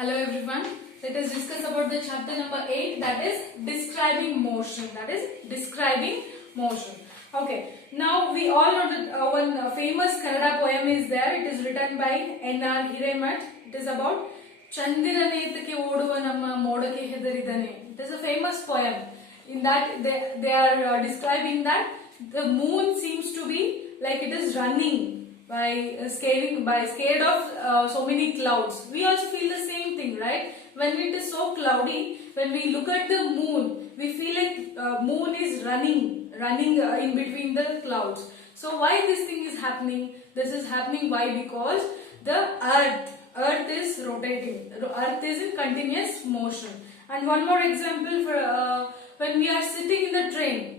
Hello everyone. Let us discuss about the chapter number 8, that is describing motion. Okay. Now we all know that one famous Kannada poem is there. It is written by N.R. Hiremath. It is about Chandiranetake oduva namma modake hedaridane. It is a famous poem. In that they are describing that the moon seems to be like it is running by scared of so many clouds. We also feel the same thing, right? When it is so cloudy, when we look at the moon, we feel like moon is running in between the clouds. So why this thing is happening? This is happening why? Because the earth is rotating. Earth is in continuous motion. And one more example for when we are sitting in the train.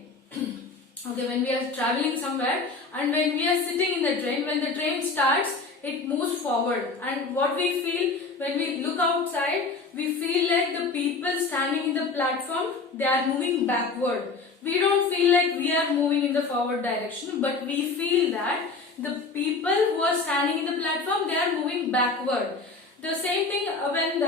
Okay, when we are traveling somewhere and when we are sitting in the train, when the train starts, it moves forward. And what we feel when we look outside, we feel like the people standing in the platform, they are moving backward. We don't feel like we are moving in the forward direction, but we feel that the people who are standing in the platform, they are moving backward. The same thing when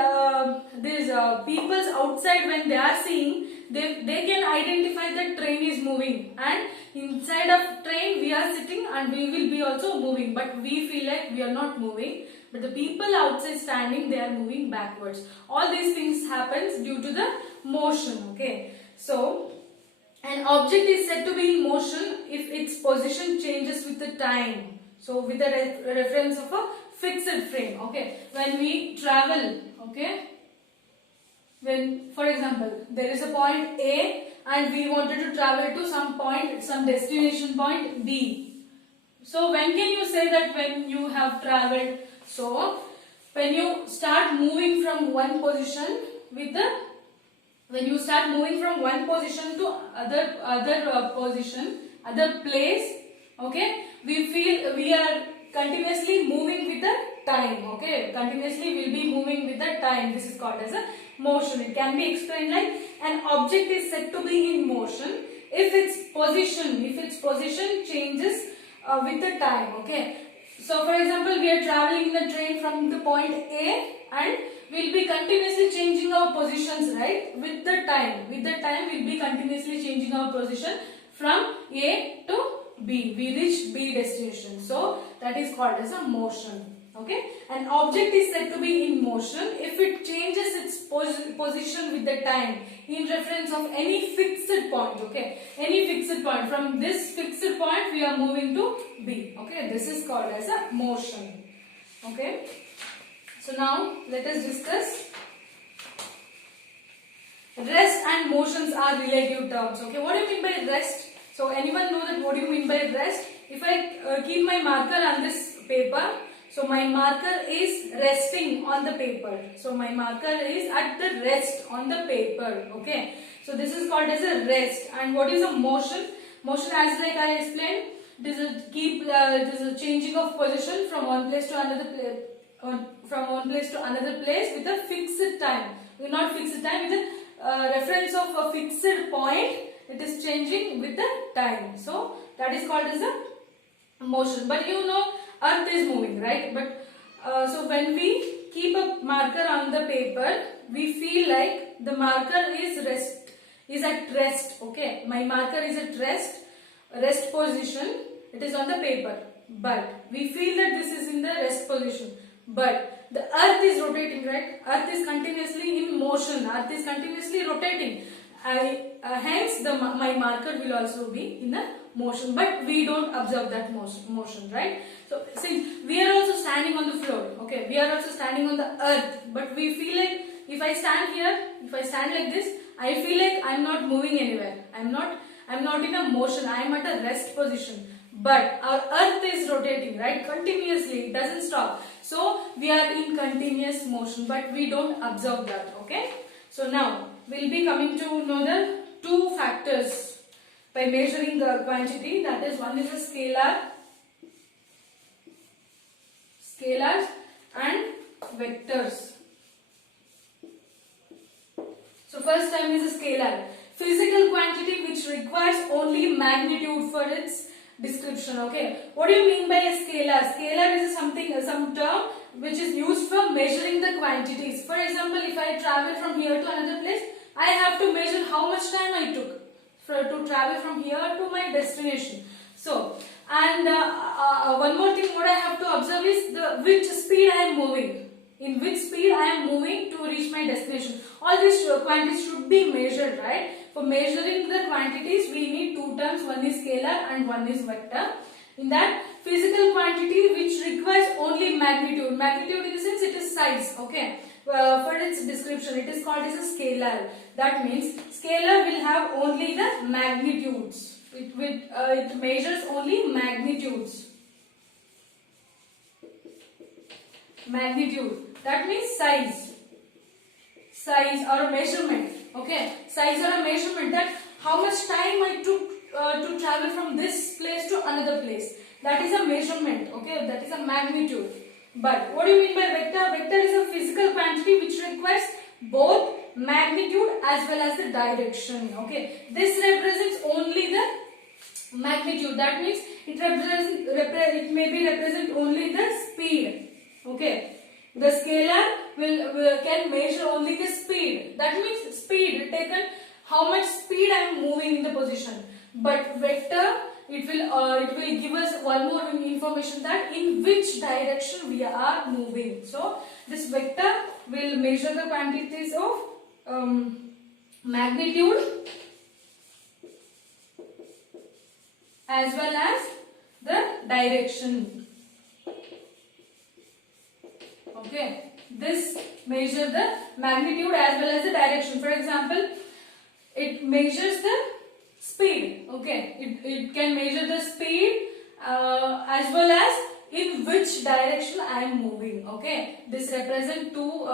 these peoples outside, when they are seeing, they can identify that train is moving, and inside of train we are sitting and we will be also moving, but we feel like we are not moving, but the people outside standing, they are moving backwards. All these things happens due to the motion. Okay, so an object is said to be in motion if its position changes with the time. So with the reference of a fixed frame. Okay, when we travel, okay, when, for example, there is a point A and we wanted to travel to some point, some destination point B. So when can you say that when you have traveled? So when you start moving from one position when you start moving from one position to other place, okay, we feel we are continuously moving with the time. Okay, continuously we'll be moving with the time. This is called as a motion. It can be explained like an object is said to be in motion if its position changes with the time. Okay, so for example, we are traveling in the train from the point A and we'll be continuously changing our positions, right? With the time we'll be continuously changing our position from A to B. We reach B destination. So that is called as a motion. Okay, an object is said to be in motion if it changes its position with the time in reference of any fixed point. Okay, any fixed point. From this fixed point we are moving to B. Okay, this is called as a motion. Okay, so now let us discuss rest and motions are relative terms. Okay, what do you mean by rest? So anyone know that what do you mean by rest? If I keep my marker on this paper, so my marker is resting on the paper. So my marker is at the rest on the paper. Okay. So this is called as a rest. And what is a motion? Motion, as like I explained, this is a changing of position from one place to another place. From one place to another place with a fixed time. Not fixed time, with a reference of a fixed point. It is changing with the time. So that is called as a motion. But you know, earth is moving, right? But so when we keep a marker on the paper, we feel like the marker is at rest. Okay, my marker is at rest position. It is on the paper, but we feel that this is in the rest position. But the earth is rotating, right? Earth is continuously in motion. Earth is continuously rotating. Hence my marker will also be in a motion, but we don't observe that motion, right? So since we are also standing on the floor, okay, we are also standing on the earth, but we feel like if I stand here, if I stand like this, I feel like I'm not moving anywhere. I'm not in a motion. I am at a rest position. But our earth is rotating, right? Continuously, it doesn't stop. So we are in continuous motion, but we don't observe that. Okay. So now we'll be coming to know the two factors by measuring the quantity. That is, one is a scalars and vectors. So first time is a scalar. Physical quantity which requires only magnitude for its description. Okay, what do you mean by a scalar? Scalar is some term which is used for measuring the quantities. For example, if I travel from here to another place, I have to measure how much time I took to travel from here to my destination. So, and one more thing what I have to observe is which speed I am moving. In which speed I am moving to reach my destination. All these quantities should be measured, right? For measuring the quantities, we need two terms. One is scalar and one is vector. In that, physical quantity which requires only magnitude. Magnitude in the sense it is size, okay. For its description, it is called as a scalar. That means scalar will have only the magnitudes. It measures only magnitudes. Magnitude. That means size. Size or a measurement. Okay. Size or a measurement. That how much time I took to travel from this place to another place. That is a measurement. Okay. That is a magnitude. But what do you mean by vector? Vector is a physical quantity which requires both magnitude as well as the direction. Okay. This represents only the magnitude. That means it may be represent only the speed. Okay. The scalar can measure only the speed. That means speed taken how much speed I am moving in the position. But vector it will give us one more information that in which direction we are moving. So this vector will measure the quantities of magnitude as well as the direction. Okay, this measures the magnitude as well as the direction. For example, it measures the speed. Okay, it can measure the speed as well as in which direction I am moving. Okay, this represents two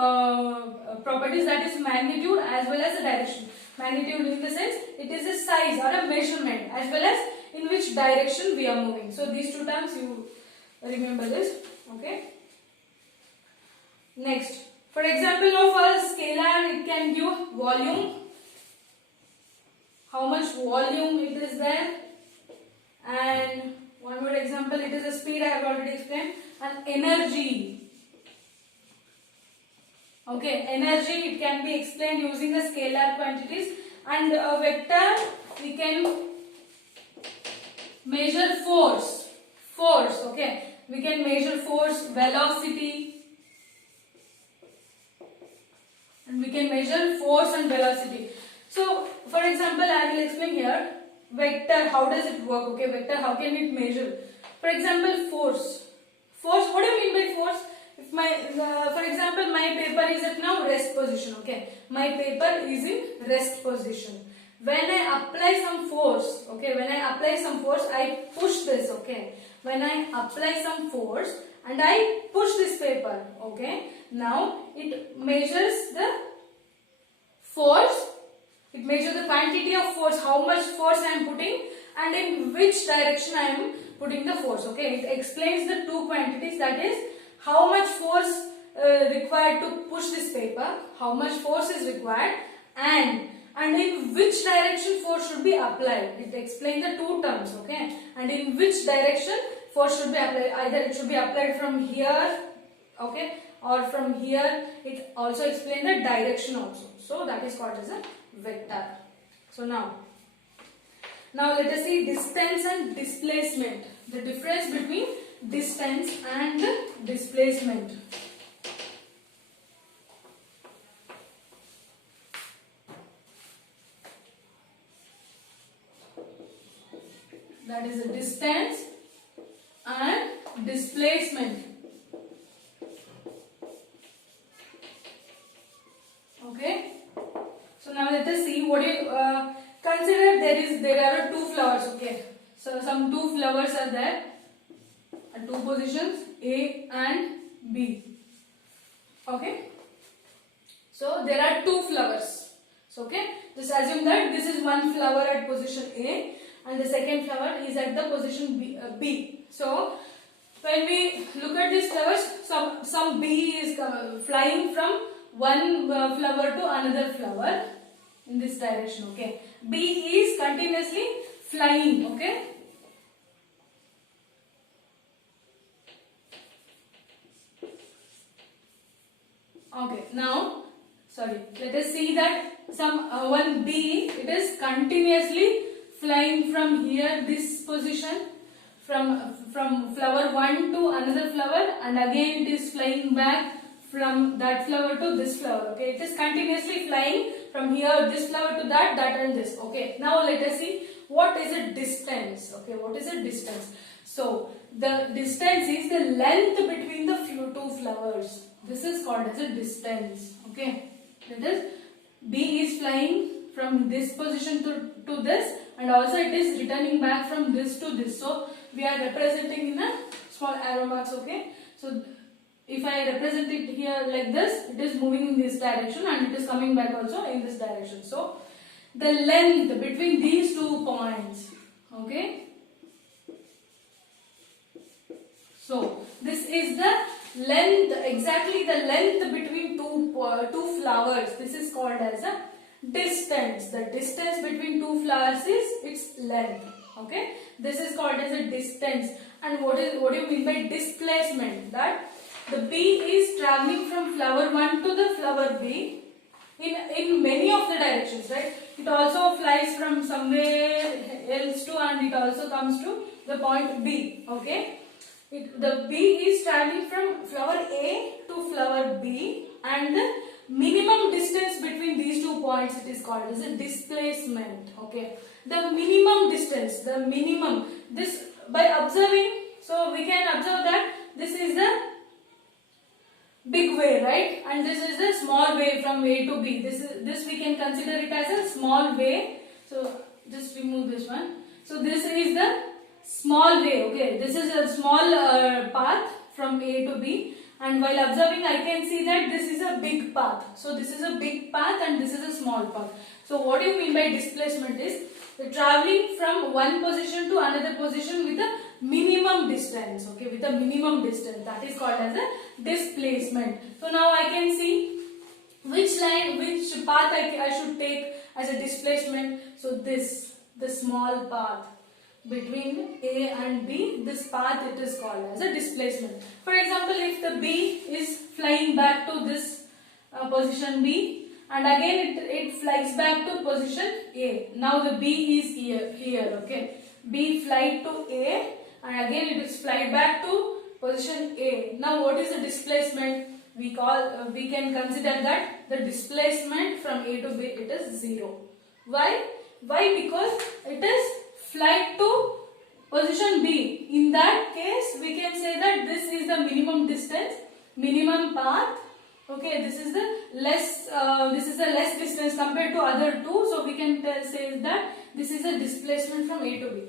properties, that is magnitude as well as the direction. Magnitude in the sense it is a size or a measurement as well as in which direction we are moving. So these two terms you remember this. Okay. Next, for example of a scalar, it can give volume. How much volume it is there. And one more example, it is a speed I have already explained. And energy. Okay, energy it can be explained using the scalar quantities. And a vector, we can measure force. Force, okay. We can measure force, velocity. And we can measure force and velocity. So, for example, I will explain here. Vector, how does it work? Okay, vector, how can it measure? For example, force. Force, what do you mean by force? If for example, my paper is at now rest position. Okay, my paper is in rest position. When I apply some force, okay, when I apply some force, I push this. Okay, when I apply some force and I push this paper. Okay, now it measures the force. It measures the quantity of force, how much force I am putting and in which direction I am putting the force. Okay, it explains the two quantities, that is how much force required to push this paper, how much force is required and in which direction force should be applied. It explains the two terms, okay, and in which direction force should be applied. Either it should be applied from here, okay, or from here. It also explains the direction also. So that is called as a vector. So now let us see distance and displacement. The difference between distance and displacement. That is the distance and displacement. Okay. So now let us see what you consider. There are two flowers. Okay. So some two flowers are there at two positions, A and B. Okay. So there are two flowers. So okay. Just assume that this is one flower at position A and the second flower is at the position B. So when we look at these flowers, some bee is flying from one flower to another flower in this direction. Okay, bee is continuously flying. Okay, Okay, now, sorry, let us see that some one bee, it is continuously flying from here, this position, from flower 1 to another flower, and again it is flying back from that flower to this flower. Okay, it is continuously flying from here, this flower to that, that and this. Okay, now let us see what is a distance. Okay, what is a distance? So the distance is the length between the two flowers. This is called as a distance. Okay, that is bee is flying from this position to this, and also it is returning back from this to this. So we are representing in a small arrow marks. Okay, so if I represent it here like this, it is moving in this direction and it is coming back also in this direction. So the length between these 2 points. Okay, so this is the length, exactly the length between two flowers. This is called as a distance. The distance between 2 flowers is its length. Okay, this is called as a distance. And what do you mean by displacement? That the bee is traveling from flower 1 to the flower B in many of the directions, right? It also flies from somewhere else to, and it also comes to the point B. Okay, the bee is traveling from flower A to flower B, and the minimum distance between these 2 points, it is called as a displacement. Okay, the minimum distance, the minimum, this by observing, so we can observe that this is the big way, right? And this is a small way from A to B. This we can consider it as a small way. So just remove this one. So this is the small way. Okay, this is a small path from A to B. And while observing, I can see that this is a big path. So this is a big path and this is a small path. So what do you mean by displacement is traveling from one position to another position with a minimum distance. Okay, with a minimum distance, that is called as a displacement. So now I can see which path I should take as a displacement. So the small path between A and B, this path it is called as a displacement. For example, if the bee is flying back to this position B, and again it flies back to position A. Now the bee is here. Okay, bee flight to A, and again it is flight back to position A. Now what is the displacement? We can consider that the displacement from A to B, it is 0. Why? Because it is flight to position B. In that case, we can say that this is the minimum distance, minimum path. Okay, this is the less distance compared to other two. So we can say that this is a displacement from A to B.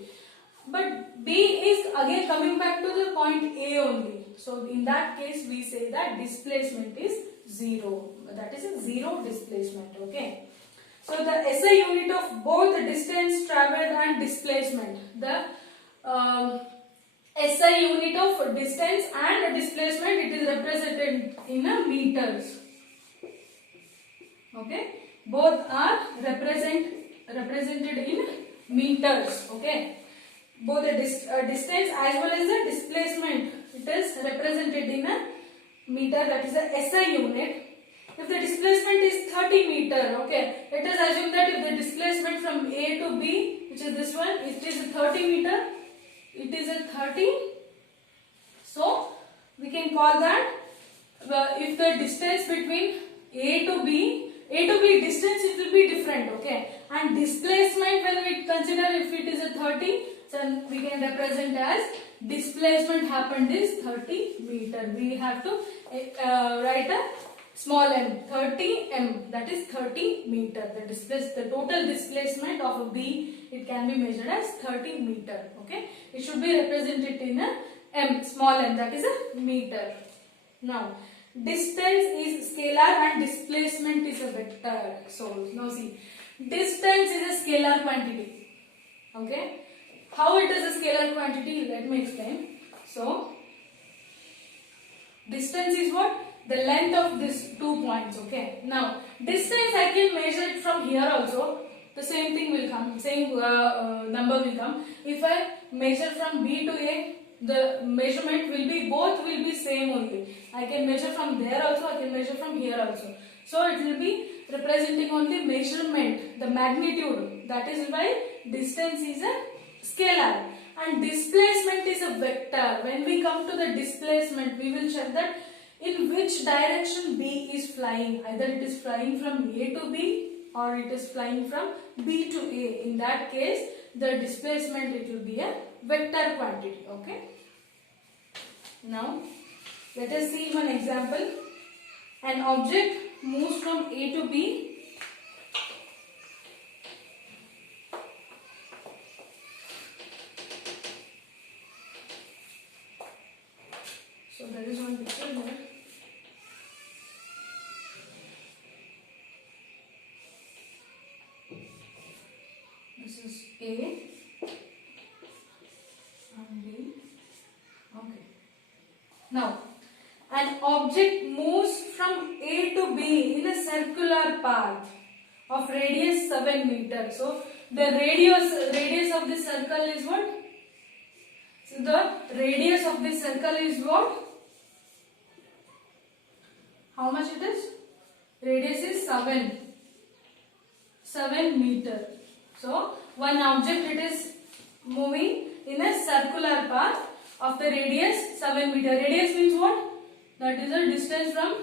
But B is again coming back to the point A only. So in that case, we say that displacement is 0. That is a 0 displacement. Okay. So the SI unit of both the distance traveled and displacement. The SI unit of distance and displacement, it is represented in meters. Okay. Both are represented in meters. Okay. Both the distance as well as the displacement, it is represented in a meter, that is the SI unit. If the displacement is 30 meter, okay, let us assume that if the displacement from A to B, which is this one, it is 30 meter, it is a 30. So we can call that if the distance between A to B distance, it will be different. Okay, and displacement, when we consider if it is a 30, then we can represent as displacement happened is 30 meter. We have to write a small m, 30 m, that is 30 meter. The total displacement of a B, it can be measured as 30 meter. Okay, it should be represented in a m, small m, that is a meter. Now distance is scalar and displacement is a vector. So now see, distance is a scalar quantity. Okay, how it is a scalar quantity? Let me explain. So distance is what? The length of these 2 points. Okay, now distance I can measure it from here also. The same thing will come, same number will come. If I measure from B to A, the measurement will be, both will be same only. I can measure from there also, I can measure from here also. So it will be representing only measurement, the magnitude. That is why distance is a scalar and displacement is a vector. When we come to the displacement, we will check that in which direction B is flying. Either it is flying from A to B or it is flying from B to A. In that case, the displacement, it will be a vector quantity. Okay. Now, let us see one example. An object moves from A to B. So there is one picture here. This is A and B. Okay. Now, an object moves from A to B in a circular path of radius 7 meters. So the radius of this circle is what? So the radius of this circle is what? How much it is? Radius is 7 meter. So one object, it is moving in a circular path of the radius 7 meter. Radius means what? That is the distance from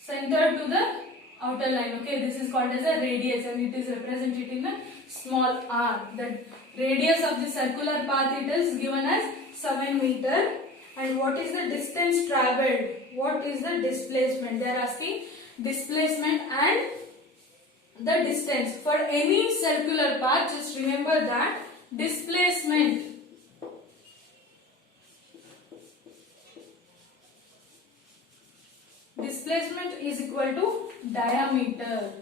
center to the outer line. Okay, this is called as a radius and it is represented in a small r. The radius of the circular path, it is given as 7 meter. And what is the distance travelled? What is the displacement? They are asking displacement and the distance. For any circular path, just remember that displacement is equal to diameter.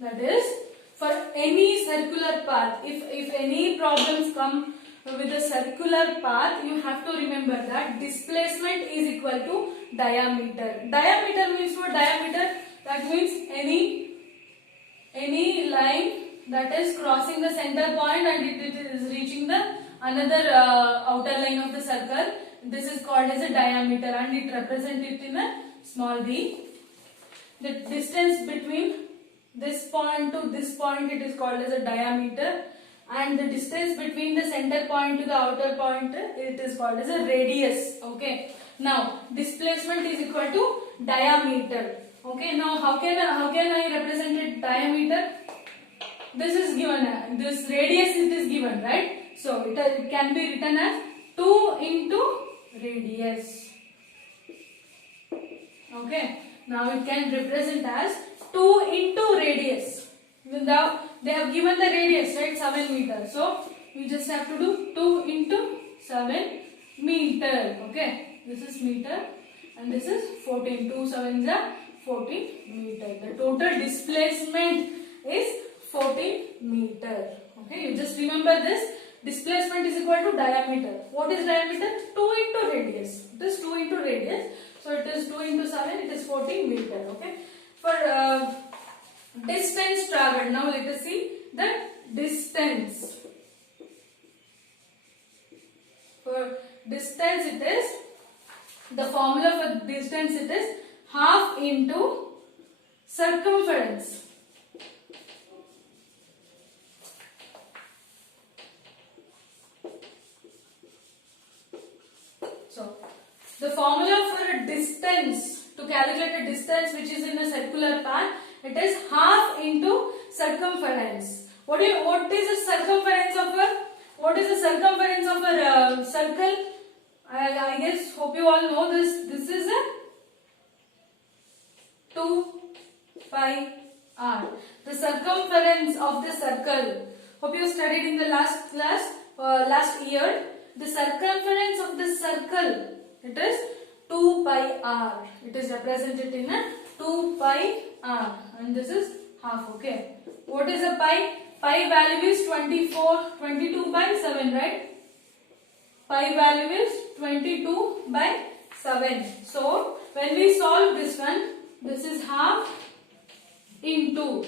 That is, for any circular path, if any problems come with a circular path, you have to remember that displacement is equal to diameter. Diameter means what? Diameter, that means any line that is crossing the center point and it is reaching the another outer line of the circle. This is called as a diameter and it represents it in a small d. The distance between this point to this point, it is called as a diameter, and the distance between the center point to the outer point, it is called as a radius. Okay. Now displacement is equal to diameter. Okay. Now how can I represent it diameter? This is given, this radius it is given, right? So it can be written as 2 into radius. Okay. Now it can represent as 2 into radius. Now they have given the radius, right? 7 meters. So we just have to do 2 into 7 meter. Okay. This is meter and this is 14. 2 sevens are 14 meter. The total displacement is 14 meter. Okay. You just remember this. Displacement is equal to diameter. What is diameter? 2 into radius. It is 2 into radius. So it is 2 into 7. It is 14 meter. Okay. For distance travelled. Now let us see the distance. For distance, it is the formula for distance. It is half into circumference. So the formula for a distance, to calculate a distance which is in a circular path, it is half into circumference. What is the circumference of a circle? I guess, hope you all know this. This is a 2 pi r. The circumference of the circle. Hope you studied in the last class, last year. The circumference of the circle, it is 2 pi r. It is represented in a 2 pi r and this is half. Okay. What is a pi? Pi value is 22 by 7, right? Pi value is 22 by 7. So when we solve this one, this is half into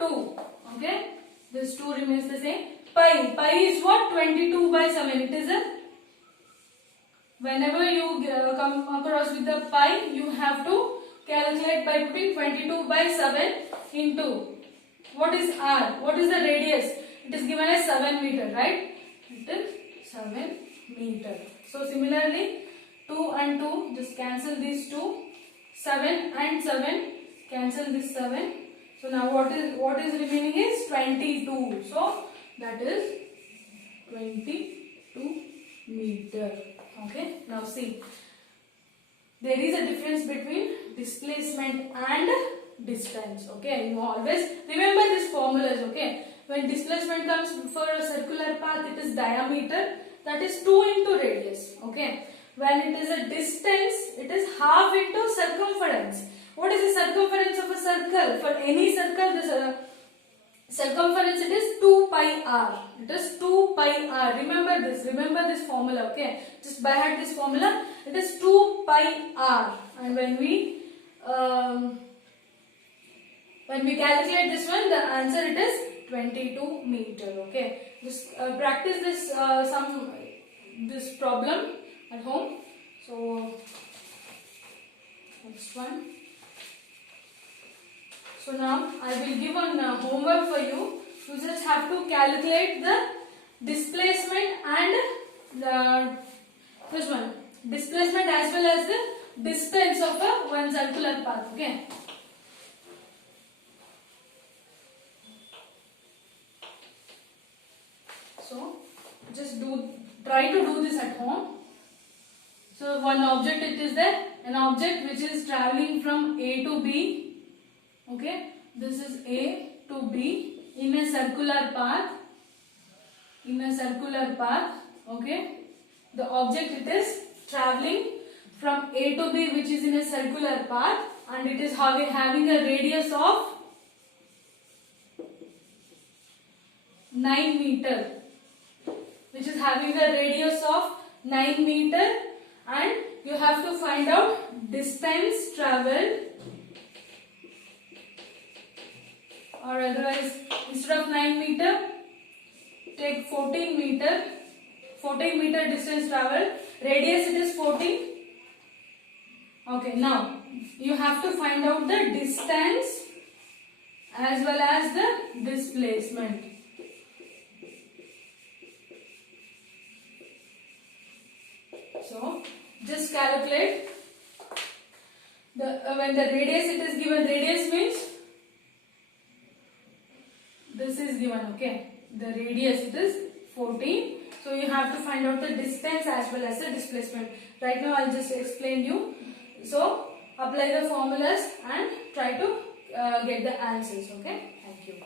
2. Okay. This 2 remains the same. pi is what? 22 by 7. It is a, whenever you come across with the pi, you have to calculate by putting 22 by 7 into, what is r? What is the radius? It is given as 7 meter, right? It is 7 meter. So similarly, 2 and 2, just cancel these 2. 7 and 7, cancel this 7. So now what is remaining is 22. So that is 22 meter. Okay. Now see, there is a difference between displacement and distance. Okay. You always remember these formulas. Okay. When displacement comes for a circular path, it is diameter, that is 2 into radius. Okay. When it is a distance, it is half into circumference. What is the circumference of a circle? For any circle, this circumference, it is 2 pi r. It is 2 pi r. Remember this formula. Okay, just by heart this formula. It is 2 pi r. And when we calculate this one, the answer it is 22 meter. Okay, just practice this this problem at home. So next one. So now I will give one homework for you. You just have to calculate the displacement and this one, displacement as well as the distance of one circular path. Okay. So just try to do this at home. So one object it is there, an object which is traveling from A to B. Okay, this is A to B in a circular path. Okay, the object it is traveling from A to B, which is in a circular path, and it is having a radius of 9 meter, which is having a radius of 9 meter, and you have to find out distance traveled, or otherwise instead of 9 meter take 14 meter. 14 meter distance traveled, radius it is 14. Okay, now you have to find out the distance as well as the displacement. So just calculate when the radius it is given, radius means this is given. Okay, the radius it is 14. So you have to find out the distance as well as the displacement. Right now I'll just explain you. So apply the formulas and try to get the answers. Okay, thank you.